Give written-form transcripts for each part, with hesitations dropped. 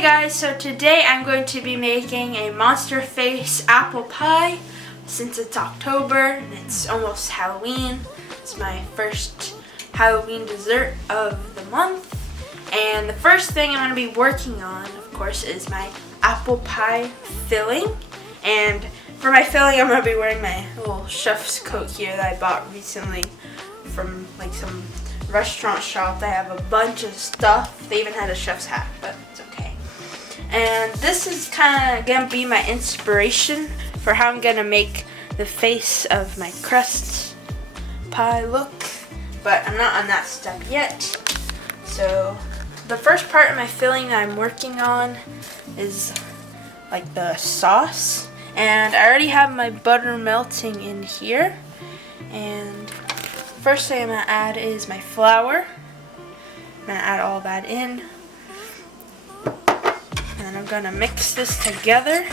Hey guys, so today I'm going to be making a Monster Face apple pie. Since it's October and it's almost Halloween, it's my first Halloween dessert of the month. And the first thing I'm going to be working on, of course, is my apple pie filling. And for my filling, I'm going to be wearing my little chef's coat here that I bought recently from like some restaurant shop. They have a bunch of stuff. They even had a chef's hat, but it's okay. And this is kind of going to be my inspiration for how I'm going to make the face of my crust pie look. But I'm not on that step yet. So the first part of my filling that I'm working on is like the sauce. And I already have my butter melting in here. And first thing I'm going to add is my flour. I'm going to add all that in. And I'm going to mix this together.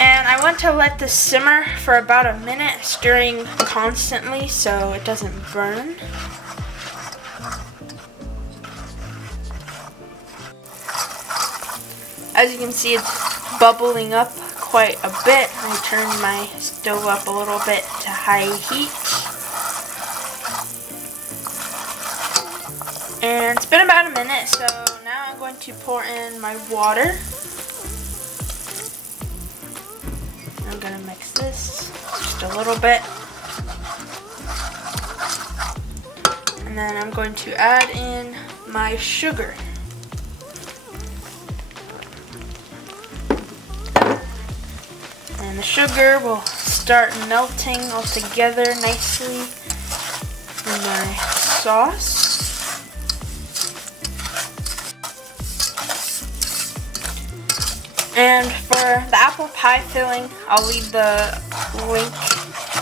And I want to let this simmer for about a minute, stirring constantly so it doesn't burn. As you can see, it's bubbling up quite a bit. I turned my stove up a little bit to high heat. And it's been about a minute, so now I'm going to pour in my water. I'm going to mix this just a little bit. And then I'm going to add in my sugar. And the sugar will start melting all together nicely in my sauce. And for the apple pie filling, I'll leave the link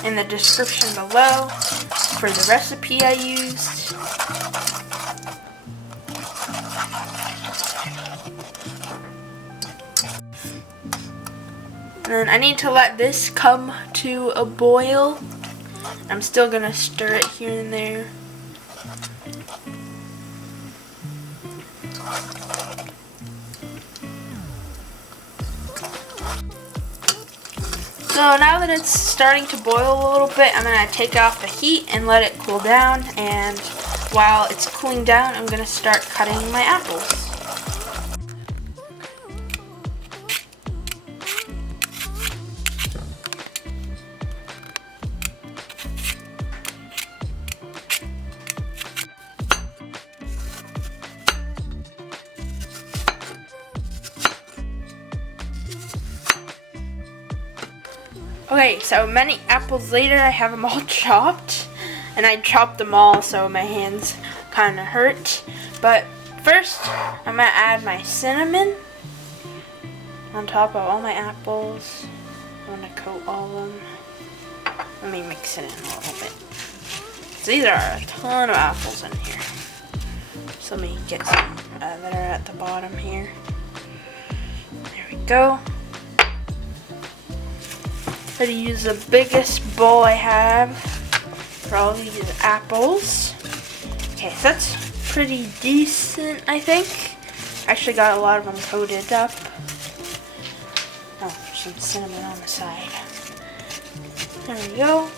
in the description below for the recipe I used. And then I need to let this come to a boil. I'm still going to stir it here and there. So now that it's starting to boil a little bit, I'm going to take off the heat and let it cool down. And while it's cooling down, I'm going to start cutting my apples. Okay, so many apples later, I have them all chopped, and I chopped them all so my hands kind of hurt. But first, I'm going to add my cinnamon on top of all my apples. I'm going to coat all of them. Let me mix it in a little bit. So these are a ton of apples in here. So let me get some that are at the bottom here. There we go. I'm going to use the biggest bowl I have for all these apples. Okay, so that's pretty decent, I think. Actually got a lot of them coated up. Oh, some cinnamon on the side. There we go.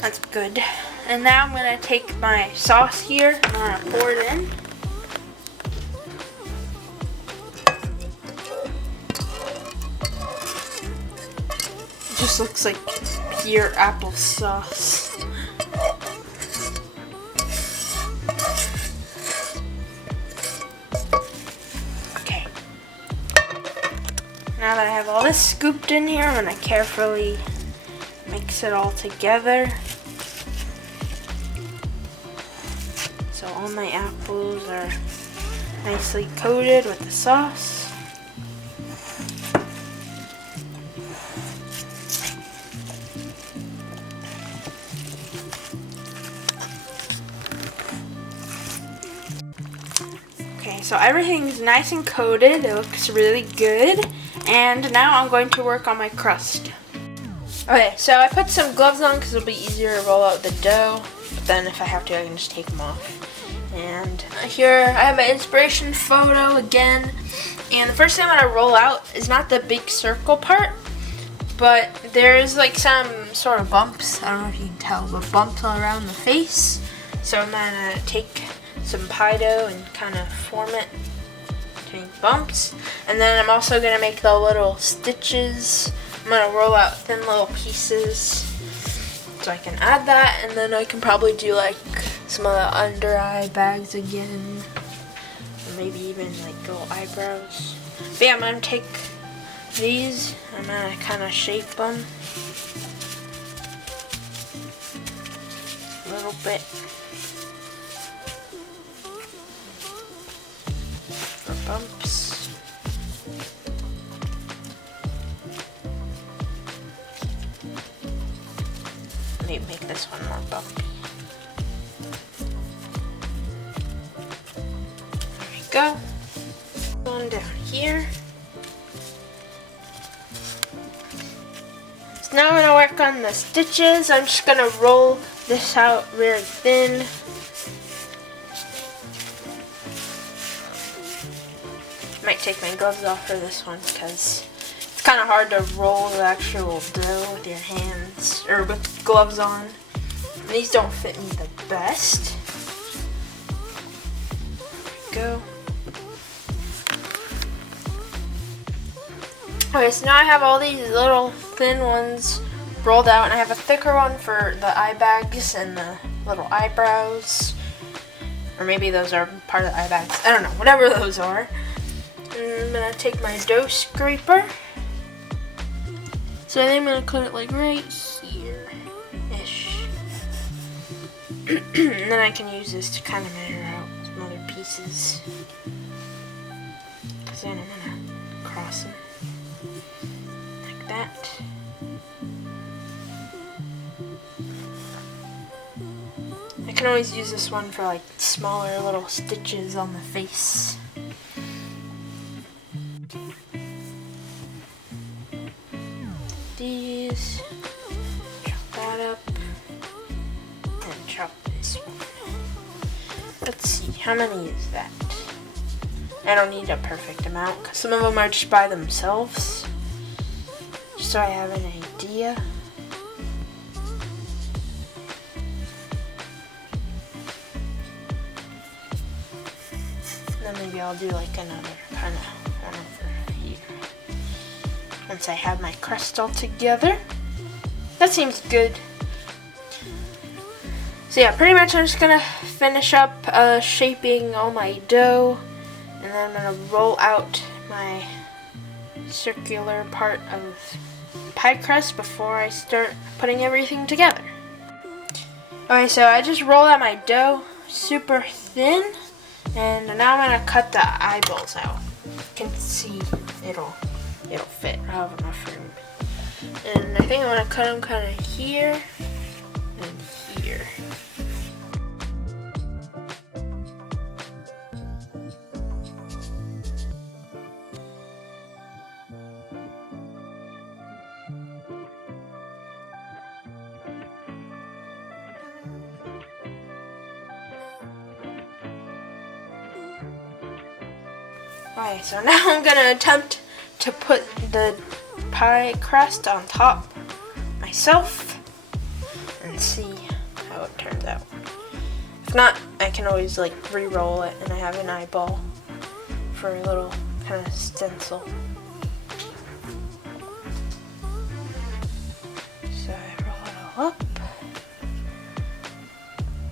That's good. And now I'm going to take my sauce here and I'm going to pour it in. Just looks like pure applesauce. Okay. Now that I have all this scooped in here, I'm going to carefully mix it all together. So all my apples are nicely coated with the sauce. Okay, so everything's nice and coated. It looks really good. And now I'm going to work on my crust. Okay, so I put some gloves on because it'll be easier to roll out the dough. But then if I have to, I can just take them off. And here I have an inspiration photo again. And the first thing I'm going to roll out is not the big circle part, but there's like some sort of bumps. I don't know if you can tell, but bumps all around the face. So I'm going to take some pie dough and kind of form it to make bumps. And then I'm also going to make the little stitches. I'm going to roll out thin little pieces so I can add that, and then I can probably do like some of the under eye bags again, or maybe even like little eyebrows. But yeah, I'm going to take these, I'm going to kind of shape them a little bit for bumps. Maybe make this one more bumpy. There we go. Going down here. So now I'm going to work on the stitches. I'm just going to roll this out really thin. Might take my gloves off for this one because it's kind of hard to roll the actual dough with your hands, or with gloves on. And these don't fit me the best. There we go. Okay, so now I have all these little thin ones rolled out, and I have a thicker one for the eye bags and the little eyebrows. Or maybe those are part of the eye bags. I don't know, whatever those are. And I'm going to take my dough scraper. So I think I'm going to cut it like right here-ish. And then I can use this to kind of measure out some other pieces. Because then I'm going to cross them. Like that. I can always use this one for like smaller little stitches on the face. These, chop that up, and chop this one. Let's see, how many is that? I don't need a perfect amount, because some of them are just by themselves, just so I have an idea. And then maybe I'll do like another kind of one over here. Once I have my crust all together. That seems good. So yeah, pretty much I'm just gonna finish up shaping all my dough, and then I'm gonna roll out my circular part of pie crust before I start putting everything together. Okay, so I just rolled out my dough super thin, and now I'm gonna cut the eyeballs out. You can see it'll fit. I'll have enough room. And I think I'm gonna cut them kind of here and here. Alright, so now I'm gonna attempt to put the pie crust on top myself and see how it turns out. If not, I can always like re-roll it, and I have an eyeball for a little kind of stencil. So I roll it all up.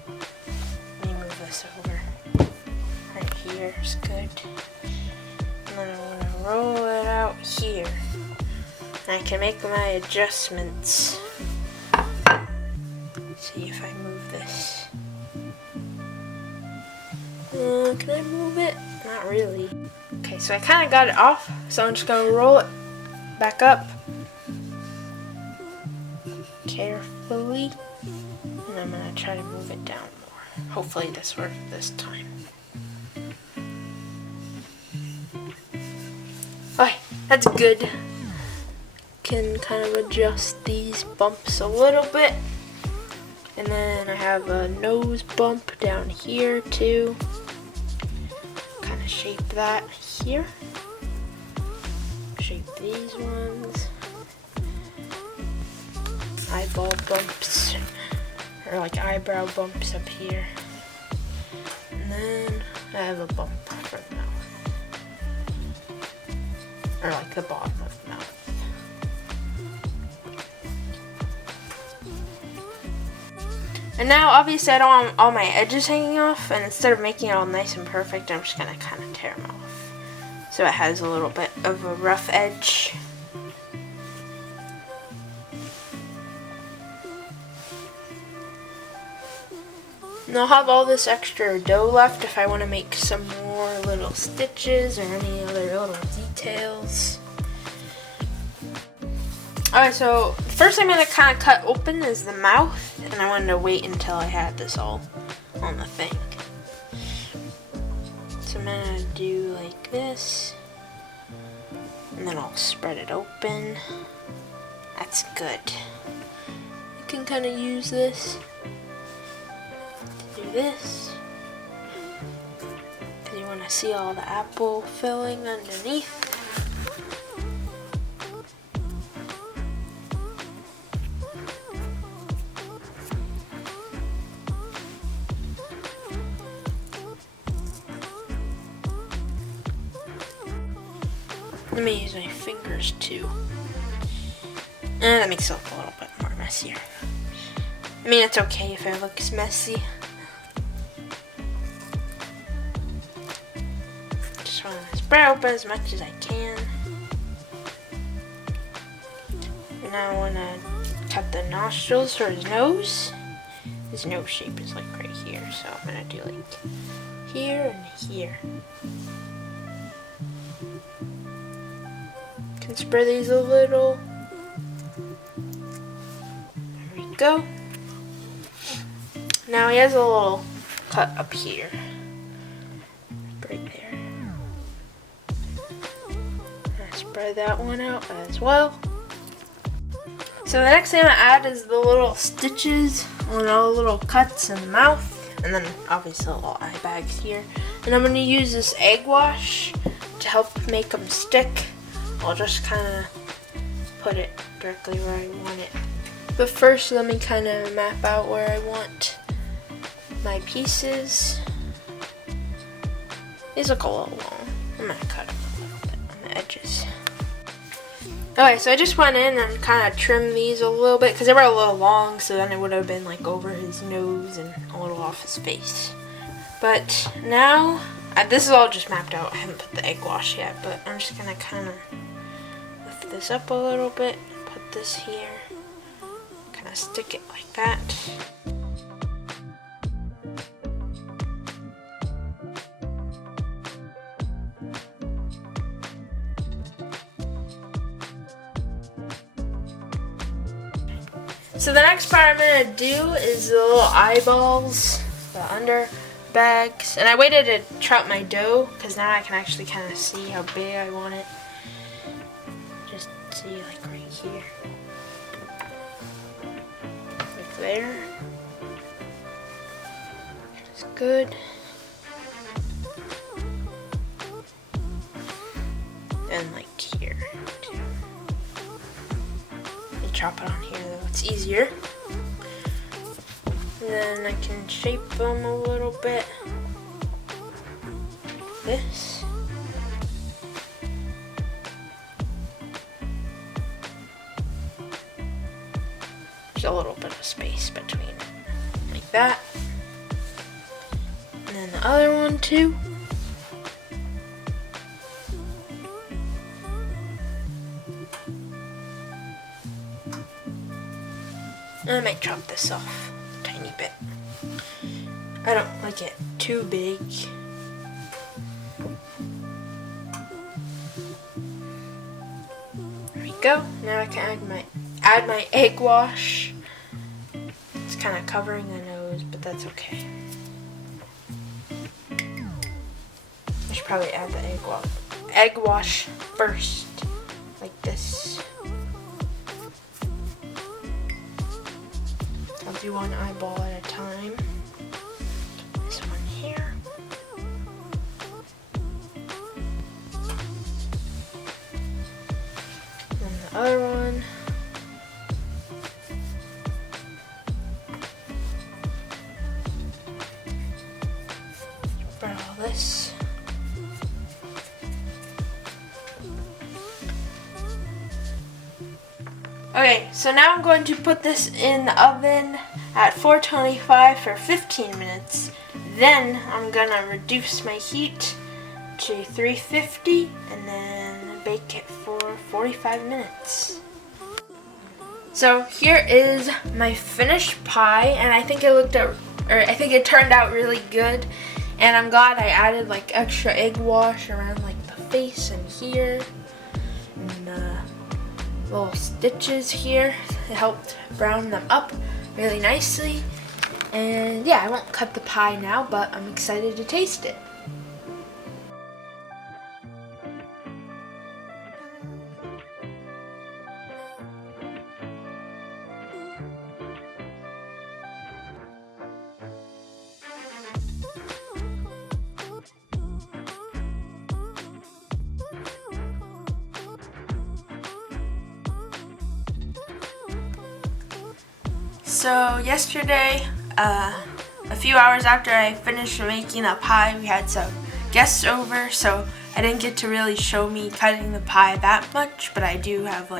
Let me move this over. Right here is good. And then I'm going to roll it out here. And I can make my adjustments. Let's see if I move this. Can I move it? Not really. Okay, so I kind of got it off, so I'm just going to roll it back up carefully. And I'm going to try to move it down more. Hopefully this works this time. Okay, that's good. can kind of adjust these bumps a little bit. And then I have a nose bump down here too. Kind of shape that here. Shape these ones. Eyeball bumps, or like eyebrow bumps up here. And then I have a bump for the mouth. Or like the bottom of the mouth. And now obviously I don't want all my edges hanging off, and instead of making it all nice and perfect, I'm just gonna kind of tear them off. So it has a little bit of a rough edge. And I'll have all this extra dough left if I want to make some more little stitches or any other little details. Alright, so the first thing I'm going to kind of cut open is the mouth, and I wanted to wait until I had this all on the thing. So I'm going to do like this, and then I'll spread it open. That's good. You can kind of use this. Do this because you want to see all the apple filling underneath. Let me use my fingers too. And that makes it look a little bit more messier. I mean, it's okay if it looks messy. Spread open as much as I can. And now I want to cut the nostrils for his nose. His nose shape is like right here, so I'm going to do like here and here. Can spread these a little. There we go. Now he has a little cut up here. Right there. Spread that one out as well. So the next thing I add is the little stitches on all the little cuts in the mouth, and then obviously the little eye bags here. And I'm going to use this egg wash to help make them stick. I'll just kind of put it directly where I want it. But first let me kind of map out where I want my pieces. These look a little long. I'm going to cut them a little bit on the edges. Okay, so I just went in and kind of trimmed these a little bit because they were a little long, so then it would have been like over his nose and a little off his face. But now, this is all just mapped out. I haven't put the egg wash yet, but I'm just going to kind of lift this up a little bit, put this here, kind of stick it like that. So the next part I'm going to do is the little eyeballs, the under bags. And I waited to chop my dough because now I can actually kind of see how big I want it. Just see like right here. Like there. That's good. And like here too. You chop it on here though, it's easier. And then I can shape them a little bit. Like this. There's a little bit of space between it. Like that. And then the other one too. And I might chop this off a tiny bit. I don't like it too big. There we go. Now I can add my egg wash. It's kind of covering the nose, but that's okay. I should probably add the egg wash first, like this. do one eyeball at a time. This one here. And the other one. Spread all this. Okay, so now I'm going to put this in the oven at 425 for 15 minutes. Then I'm gonna reduce my heat to 350 and then bake it for 45 minutes. So here is my finished pie, and I think it turned out really good. And I'm glad I added like extra egg wash around like the face and here, and little stitches here. It helped brown them up really nicely. And yeah, I won't cut the pie now, but I'm excited to taste it. So yesterday, a few hours after I finished making a pie, we had some guests over, so I didn't get to really show me cutting the pie that much, but I do have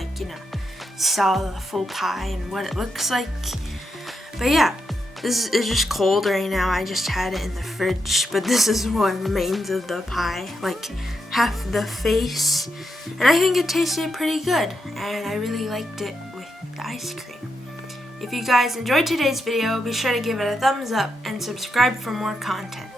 saw the full pie and what it looks like. But yeah, this is just cold right now. I just had it in the fridge, but this is what remains of the pie, like half the face, and I think it tasted pretty good, and I really liked it with the ice cream. If you guys enjoyed today's video, be sure to give it a thumbs up and subscribe for more content.